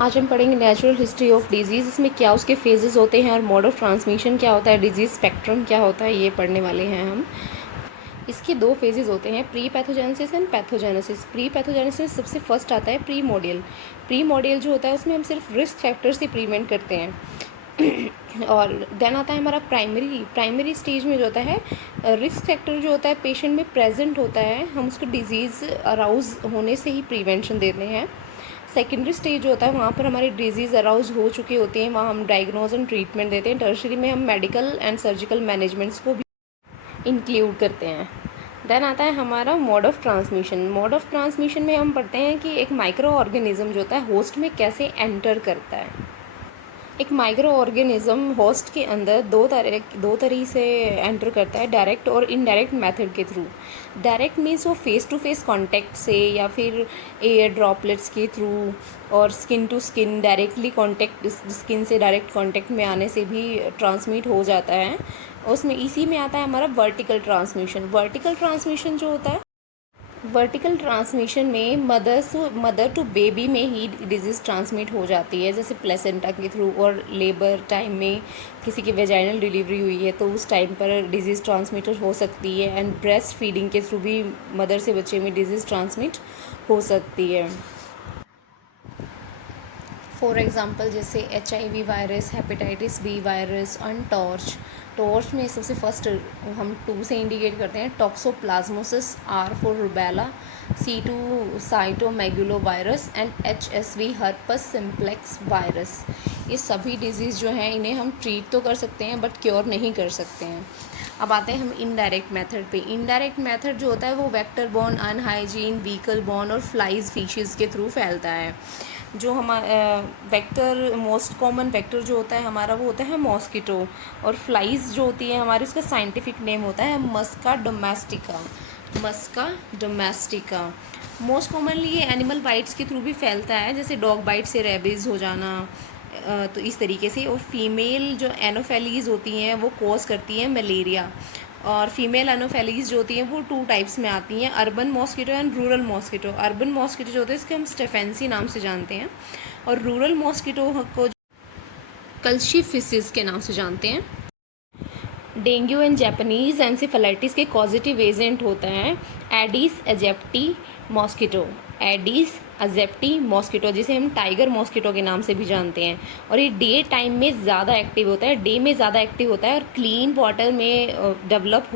आज हम पढ़ेंगे नेचुरल हिस्ट्री ऑफ डिजीज़, इसमें क्या उसके फेजेस होते हैं और मोड ऑफ ट्रांसमिशन क्या होता है, डिजीज़ स्पेक्ट्रम क्या होता है, ये पढ़ने वाले हैं हम। इसके दो फेजेस होते हैं, pre pathogenesis and pathogenesis. Pre pathogenesis सबसे फर्स्ट आता है प्री मोडियल। प्री मोडियल जो होता है उसमें हम सिर्फ रिस्क फैक्टर से प्रिवेंट करते हैं और देन आता है हमारा प्राइमरी स्टेज में जो होता है रिस्क फैक्टर जो होता है पेशेंट में प्रेजेंट होता है, हम उसको डिजीज़ अराउज होने से ही प्रिवेंशन देते हैं। सेकेंडरी स्टेज होता है वहाँ पर हमारी डिजीज़ अराउज हो चुकी होती हैं, वहाँ हम डायग्नोज एंड ट्रीटमेंट देते हैं। टर्शरी में हम मेडिकल एंड सर्जिकल मैनेजमेंट्स को भी इंक्लूड करते हैं। देन आता है हमारा mode of transmission. Mode of transmission में हम पढ़ते हैं कि एक माइक्रो ऑर्गेनिज्म जो होता है होस्ट में कैसे एंटर करता है। एक माइक्रो ऑर्गेनिज्म होस्ट के अंदर दो तरह से एंटर करता है, डायरेक्ट और इनडायरेक्ट मेथड के थ्रू। डायरेक्ट मीन्स वो फेस टू फेस कांटेक्ट से या फिर एयर ड्रॉपलेट्स के थ्रू और skin to skin directly contact, skin से डायरेक्ट कांटेक्ट में आने से भी ट्रांसमिट हो जाता है। उसमें इसी में आता है हमारा वर्टिकल ट्रांसमिशन। वर्टिकल ट्रांसमिशन जो होता है, वर्टिकल ट्रांसमिशन में मदर टू बेबी में ही डिजीज़ ट्रांसमिट हो जाती है, जैसे प्लेसेंटा के थ्रू, और लेबर टाइम में किसी की वेजाइनल डिलीवरी हुई है तो उस टाइम पर डिजीज़ ट्रांसमिट हो सकती है। एंड ब्रेस्ट फीडिंग के थ्रू भी मदर से बच्चे में डिजीज़ ट्रांसमिट हो सकती है। फॉर एग्ज़ाम्पल जैसे HIV virus, hepatitis B virus and torch में सबसे फर्स्ट हम 2 से इंडिकेट करते हैं, toxoplasmosis, R for rubella, C2 cytomegalo virus and HSV herpes simplex virus. ये सभी डिजीज़ जो हैं इन्हें हम ट्रीट तो कर सकते हैं बट क्योर नहीं कर सकते हैं। अब आते हैं हम इनडायरेक्ट मेथड पे। इनडायरेक्ट मेथड जो होता है वो वेक्टर बॉर्न, अनहाइजीन, व्हीकल बॉर्न और फ्लाइज फिशेज़ के थ्रू फैलता है। जो वेक्टर, मोस्ट कॉमन वेक्टर जो होता है हमारा वो होता है मॉस्किटो, और फ्लाइज जो होती है हमारी उसका साइंटिफिक नेम होता है मस्का डोमेस्टिका। मस्का डोमेस्टिका मोस्ट कॉमनली ये एनिमल बाइट्स के थ्रू भी फैलता है, जैसे डॉग बाइट से रेबीज़ हो जाना, तो इस तरीके से। और फीमेल जो एनोफेलीज होती हैं वो कॉज करती हैं मलेरिया। और फीमेल एनोफेलीज जो होती हैं वो 2 टाइप्स में आती हैं, urban mosquito and rural mosquito. Urban mosquito जो होते हैं इसके हम स्टेफेंसी नाम से जानते हैं, और रूरल मॉस्किटो को कल्शीफिसिस के नाम से जानते हैं। डेंगू एंड जापानीज़ एंसेफेलाइटिस के कॉजेटिव एजेंट होता है Aedes aegypti mosquito. Aedes aegypti mosquito जिसे हम टाइगर मॉस्किटो के नाम से भी जानते हैं, और ये डे टाइम में ज़्यादा एक्टिव होता है, डे में ज़्यादा एक्टिव होता है और क्लीन वाटर में डेवलप